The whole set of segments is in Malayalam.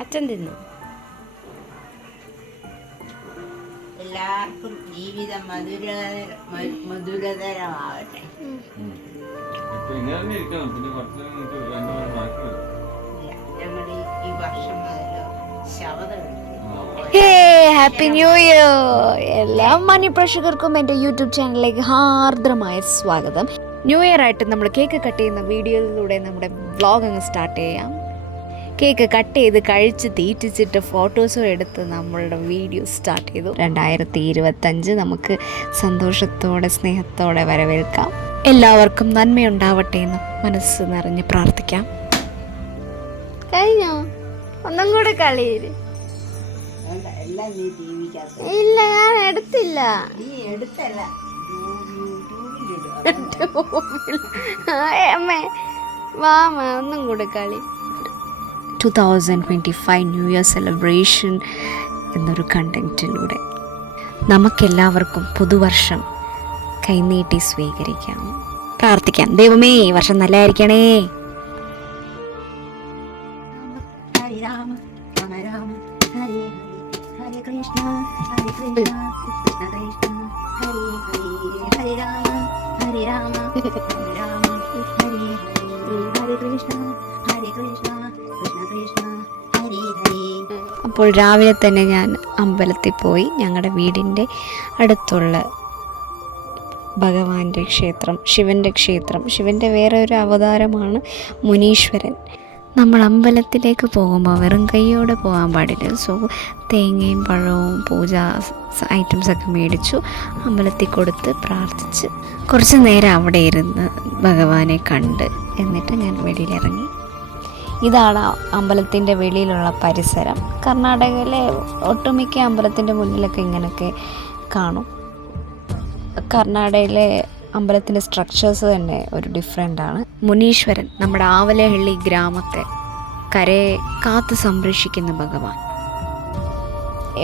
അച്ഛൻ തിന്നു. എല്ലാവർക്കും ജീവിതം മധുരതരമാവട്ടെ. ഞങ്ങളുടെ ഈ വർഷം മുതലോ ശവതം ഹാപ്പി ന്യൂ ഇയർ! എല്ലാ മാന്യപ്രേക്ഷകർക്കും എൻ്റെ യൂട്യൂബ് ചാനലിലേക്ക് ഹാർദ്രമായ സ്വാഗതം. ന്യൂ ഇയർ ആയിട്ട് നമ്മൾ കേക്ക് കട്ട് ചെയ്യുന്ന വീഡിയോയിലൂടെ നമ്മുടെ വ്ളോഗ് അങ്ങ് സ്റ്റാർട്ട് ചെയ്യാം. കേക്ക് കട്ട് ചെയ്ത് കഴിച്ച് തീറ്റിച്ചിട്ട് ഫോട്ടോസും എടുത്ത് നമ്മളുടെ വീഡിയോ സ്റ്റാർട്ട് ചെയ്തു. 2025 നമുക്ക് സന്തോഷത്തോടെ സ്നേഹത്തോടെ വരവേൽക്കാം. എല്ലാവർക്കും നന്മയുണ്ടാവട്ടെ എന്ന് മനസ്സ് നിറഞ്ഞ് പ്രാർത്ഥിക്കാം. കഴിഞ്ഞോ? ഒന്നും കൂടെ കളിയില്. ഇല്ല, ഞാൻ എടുത്തില്ല. അമ്മേ വാമ ഒന്നും കൂടെ കളി. 2025 ന്യൂ ഇയർ സെലിബ്രേഷൻ എന്നൊരു കണ്ടന്റിലൂടെ നമുക്കെല്ലാവർക്കും പുതുവർഷം കൈനീട്ടി സ്വീകരിക്കാം, പ്രാർത്ഥിക്കാം. ദൈവമേ ഈ വർഷം നല്ലതായിരിക്കണേ. ഹരേ രാമ രാമ രാമ ഹരേ ഹരേ കൃഷ്ണ ഹരേ കൃഷ്ണ കൃഷ്ണ കൃഷ്ണ ഹരേ ഹരേ ഹരേ രാമ ഹരേ രാമ രാമ ഹരേ ഹരേ കൃഷ്ണ ഹരേ കൃഷ്ണ കൃഷ്ണ കൃഷ്ണ ഹരേ ഹരേ. അപ്പോൾ രാവിലെ തന്നെ ഞാൻ അമ്പലത്തിൽ പോയി. ഞങ്ങളുടെ വീടിൻ്റെ അടുത്തുള്ള ഭഗവാന്റെ ക്ഷേത്രം, ശിവൻ്റെ ക്ഷേത്രം, ശിവൻ്റെ വേറെ ഒരു അവതാരമാണ് മുനീശ്വരൻ. നമ്മൾ അമ്പലത്തിലേക്ക് പോകുമ്പോൾ വെറും കൈയോടെ പോകാൻ പാടില്ല. സോ തേങ്ങയും പഴവും പൂജ ഐറ്റംസൊക്കെ മേടിച്ചു അമ്പലത്തിൽ കൊടുത്ത് പ്രാർത്ഥിച്ച് കുറച്ച് നേരം അവിടെ ഇരുന്ന് ഭഗവാനെ കണ്ട് എന്നിട്ട് ഞാൻ വെളിയിലിറങ്ങി. ഇതാണ് അമ്പലത്തിൻ്റെ വെളിയിലുള്ള പരിസരം. കർണാടകയിലെ ഒട്ടുമിക്ക അമ്പലത്തിൻ്റെ മുന്നിലൊക്കെ ഇങ്ങനെയൊക്കെ കാണും. കർണാടകയിലെ അമ്പലത്തിൻ്റെ സ്ട്രക്ചേഴ്സ് തന്നെ ഒരു ഡിഫറെൻ്റാണ്. മുനീശ്വരൻ നമ്മുടെ ആവലഹള്ളി ഗ്രാമത്തെ കരയെ കാത്തു സംരക്ഷിക്കുന്ന ഭഗവാൻ.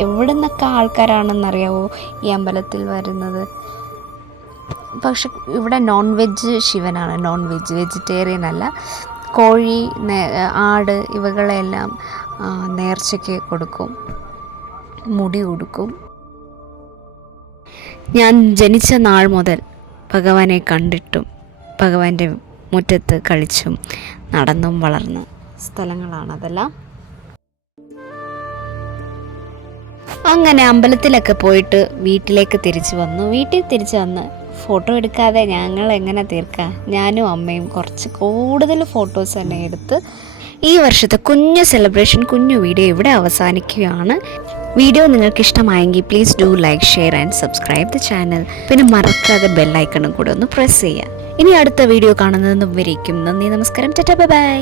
എവിടെ നിന്നൊക്കെ ആൾക്കാരാണെന്നറിയാവോ ഈ അമ്പലത്തിൽ വരുന്നത്? പക്ഷെ ഇവിടെ നോൺ വെജ് ശിവനാണ്, നോൺ വെജ്, വെജിറ്റേറിയൻ അല്ല. കോഴി, ആട് ഇവകളെല്ലാം നേർച്ചയ്ക്ക് കൊടുക്കും, മുടി കൊടുക്കും. ഞാൻ ജനിച്ച നാൾ മുതൽ ഭഗവാനെ കണ്ടിട്ടും ഭഗവാന്റെ മുറ്റത്ത് കളിച്ചും നടന്നും വളർന്ന സ്ഥലങ്ങളാണതെല്ലാം. അങ്ങനെ അമ്പലത്തിലൊക്കെ പോയിട്ട് വീട്ടിലേക്ക് തിരിച്ചു വന്നു. വീട്ടിൽ തിരിച്ചു വന്ന് ഫോട്ടോ എടുക്കാതെ ഞങ്ങൾ എങ്ങനെ തീർക്കാം? ഞാനും അമ്മയും കുറച്ച് കൂടുതൽ ഫോട്ടോസ് തന്നെ എടുത്ത് ഈ വർഷത്തെ കുഞ്ഞു സെലിബ്രേഷൻ, കുഞ്ഞു വീഡിയോ ഇവിടെ അവസാനിക്കുകയാണ്. വീഡിയോ നിങ്ങൾക്ക് ഇഷ്ടമായെങ്കിൽ please do like, share and subscribe the channel. പിന്നെ മറക്കാതെ ബെല്ലൈക്കണും കൂടെ ഒന്ന് പ്രസ് ചെയ്യുക. ഇനി അടുത്ത വീഡിയോ കാണുന്നത് വരേക്കും നന്ദി, നമസ്കാരം, ടാറ്റാ, ബൈ ബൈ.